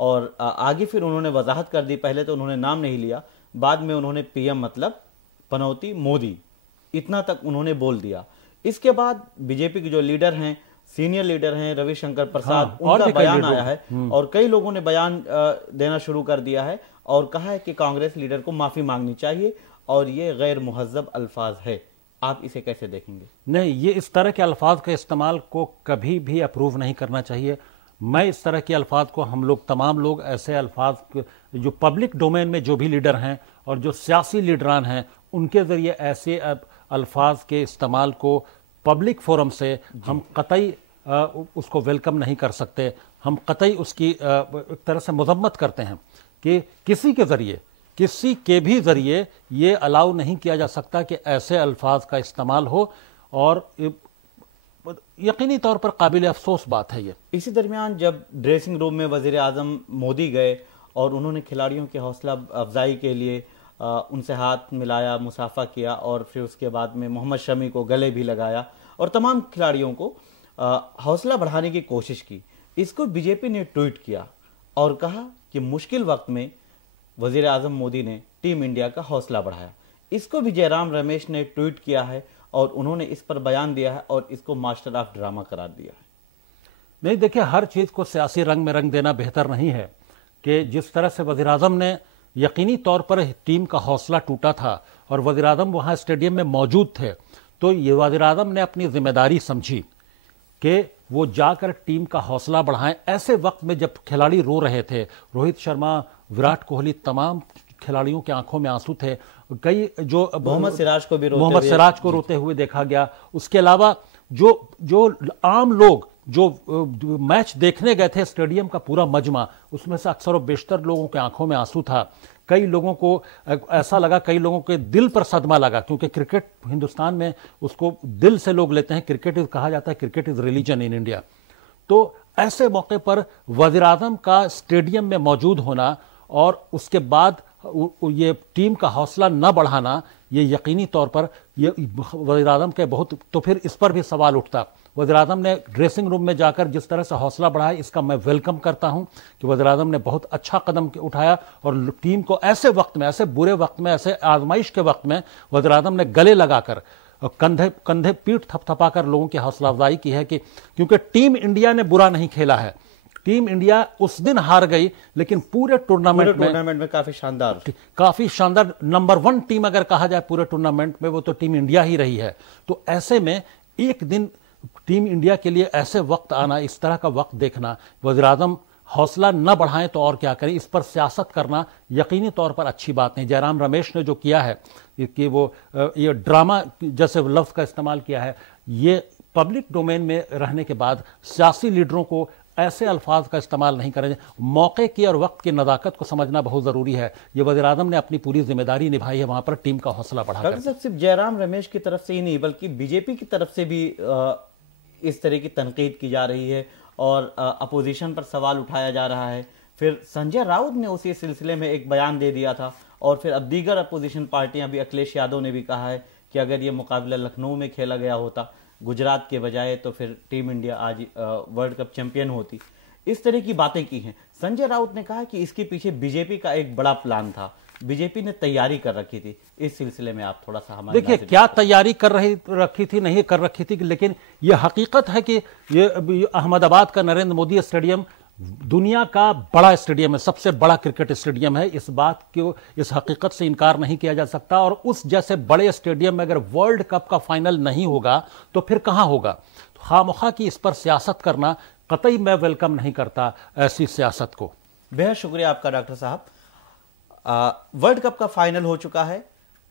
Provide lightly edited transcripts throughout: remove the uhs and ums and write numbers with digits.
اور آگے پھر انہوں نے وضاحت کر دی. پہلے تو انہوں نے نام نہیں لیا, بعد میں انہوں نے پی ایم مطلب پنوتی مودی, اتنا تک انہوں نے بول دیا. اس کے بعد بی جے پی کے جو لیڈر ہیں, سینئر لیڈر ہیں روی شنکر پرساد, ان کا بیان آیا ہے اور کئی لوگوں نے بیان دینا شروع کر دیا ہے اور کہا ہے کہ کانگریس لیڈر کو معافی مانگنی چاہیے اور یہ غیر مہذب الفاظ ہے. آپ اسے کیسے دیکھیں گے؟ نہیں, یہ اس طرح کے الفاظ کے استعمال کو کبھی بھی اپروو نہیں کرنا چاہیے. میں اس طرح کے الفاظ کو, ہم لوگ تمام لوگ ایسے الفاظ جو پبلک ڈومین میں جو بھی لیڈر ہیں اور جو سیاسی لیڈران ہیں, ان کے ذریعے ایسے الفاظ کے استعمال کو پبلک فورم سے ہم قطعی اس کو ویلکم نہیں کر سکتے. ہم قطعی اس کی ایک طرح سے مذمت کرتے ہیں کہ کسی کے بھی ذریعے یہ الاؤ نہیں کیا جا سکتا کہ ایسے الفاظ کا استعمال ہو, اور یقینی طور پر قابل افسوس بات ہے یہ. اسی درمیان جب ڈریسنگ روم میں وزیر اعظم مودی گئے اور انہوں نے کھلاڑیوں کی حوصلہ افزائی کے لیے ان سے ہاتھ ملایا, مصافحہ کیا, اور پھر اس کے بعد میں محمد شمی کو گلے بھی لگایا اور تمام کھلاڑیوں کو حوصلہ بڑھانے کی کوشش کی. اس کو بی جے پی نے ٹویٹ کیا اور کہا کہ مشکل وقت میں وزیر اعظم مودی نے ٹیم انڈیا کا حوصلہ بڑھایا. اس کو بھی جے رام رمیش نے ٹویٹ کیا ہے اور انہوں نے اس پر بیان دیا ہے اور اس کو ماسٹر آف ڈرامہ قرار دیا ہے. نہیں, دیکھیں, ہر چیز کو سیاسی رنگ میں رنگ دینا بہتر نہیں ہے. کہ جس طرح سے وزیر اعظم نے یقینی طور پر ٹیم کا حوصلہ ٹوٹا تھا اور وزیر اعظم وہاں اسٹیڈیم میں موجود تھے, تو یہ وزیر اعظم نے اپنی ذمہ داری سمجھی کہ وہ جا کر ٹیم کا حوصلہ بڑھائیں. ایسے وقت میں جب کھلاڑی رو رہے تھے, روہت شرما, وراٹ کوہلی, تمام کھلاڑیوں کی آنکھوں میں آنسو تھے. کئی جو محمد سراج کو روتے ہوئے دیکھا گیا. اس کے علاوہ جو عام لوگ جو میچ دیکھنے گئے تھے, اسٹیڈیم کا پورا مجمع, اس میں سے اکثر و بیشتر لوگوں کے آنکھوں میں آنسو تھا. کئی لوگوں کو ایسا لگا, کئی لوگوں کے دل پر صدمہ لگا, کیونکہ کرکٹ ہندوستان میں اس کو دل سے لوگ لیتے ہیں. کرکٹ کہا جاتا ہے cricket is religion in India. تو ایسے موقع پر وزیر اعظم کا اسٹیڈیم میں موجود ہونا اور اس کے بعد یہ ٹیم کا حوصلہ نہ بڑھانا, یہ یقینی طور پر یہ وزیر اعظم کے بہت, تو پھر اس پر بھی سوال اٹھتا. وزیر اعظم نے ڈریسنگ روم میں جا کر جس طرح سے حوصلہ بڑھایا, اس کا میں ویلکم کرتا ہوں کہ وزیر اعظم نے بہت اچھا قدم اٹھایا اور ٹیم کو ایسے وقت میں, ایسے برے وقت میں, ایسے آزمائش کے وقت میں وزیر اعظم نے گلے لگا کر, کندھے پیٹھ تھپ تھپا کر لوگوں کی حوصلہ افزائی کی ہے. کہ کیونکہ ٹیم انڈیا نے برا نہیں کھیلا ہے, ٹیم انڈیا اس دن ہار گئی, لیکن پورے ٹورنامنٹ میں کافی شاندار نمبر 1 ٹیم اگر کہا جائے پورے ٹورنامنٹ میں, وہ تو ٹیم انڈیا ہی رہی ہے. تو ایسے میں ایک دن ٹیم انڈیا کے لیے ایسے وقت آنا, اس طرح کا وقت دیکھنا, وزیر اعظم حوصلہ نہ بڑھائیں تو اور کیا کریں, اس پر سیاست کرنا یقینی طور پر اچھی بات نہیں. جے رام رمیش نے جو کیا ہے کہ وہ یہ ڈرامہ جیسے لفظ کا استعمال کیا ہے, یہ پبلک ڈومین میں رہنے کے بعد سیاسی لیڈروں کو ایسے الفاظ کا استعمال نہیں کریں. موقع کی اور وقت کی نزاکت کو سمجھنا بہت ضروری ہے. یہ وزیر اعظم نے اپنی پوری ذمہ داری نبھائی ہے وہاں پر ٹیم کا حوصلہ بڑھا کر. صرف جے رام رمیش کی طرف سے ہی نہیں بلکہ بی جے پی کی طرف سے بھی اس طرح کی تنقید کی جا رہی ہے اور اپوزیشن پر سوال اٹھایا جا رہا ہے. پھر سنجے راؤت نے اسی سلسلے میں ایک بیان دے دیا تھا اور پھر اب دیگر اپوزیشن پارٹیاں بھی, اکھلیش یادو نے بھی کہا ہے کہ اگر یہ مقابلہ لکھنؤ میں کھیلا گیا ہوتا گجرات کے بجائے تو پھر ٹیم انڈیا آج ورلڈ کپ چیمپئن ہوتی. اس طرح کی باتیں کی ہیں. سنجے راؤت نے کہا کہ اس کے پیچھے بی جے پی کا ایک بڑا پلان تھا, بی جے پی نے تیاری کر رکھی تھی. اس سلسلے میں آپ تھوڑا سا ہمارے دیکھیے کیا تیاری کر رکھی تھی, نہیں کر رکھی تھی, لیکن یہ حقیقت ہے کہ یہ احمد آباد کا نریندر مودی اسٹیڈیم دنیا کا بڑا اسٹیڈیم ہے, سب سے بڑا کرکٹ اسٹیڈیم ہے. اس بات کو, اس حقیقت سے انکار نہیں کیا جا سکتا. اور اس جیسے بڑے اسٹیڈیم میں اگر ورلڈ کپ کا فائنل نہیں ہوگا تو پھر کہاں ہوگا. خواہ کی اس پر سیاست کرنا قطعی میں ویلکم نہیں کرتا ایسی سیاست کو. بہت شکریہ آپ کا ڈاکٹر صاحب. ورلڈ کپ کا فائنل ہو چکا ہے.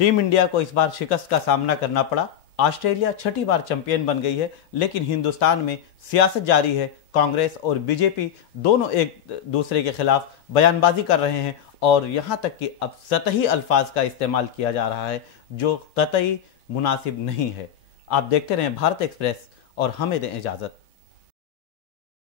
ٹیم انڈیا کو اس بار شکست کا سامنا کرنا پڑا. آسٹریلیا 6ٹھی بار چیمپئن بن گئی ہے, لیکن ہندوستان میں سیاست جاری ہے. کانگریس اور بی جے پی دونوں ایک دوسرے کے خلاف بیان بازی کر رہے ہیں اور یہاں تک کہ اب سطحی الفاظ کا استعمال کیا جا رہا ہے جو قطعی مناسب نہیں ہے. آپ دیکھتے رہیں بھارت ایکسپریس اور ہمیں دیں اجازت.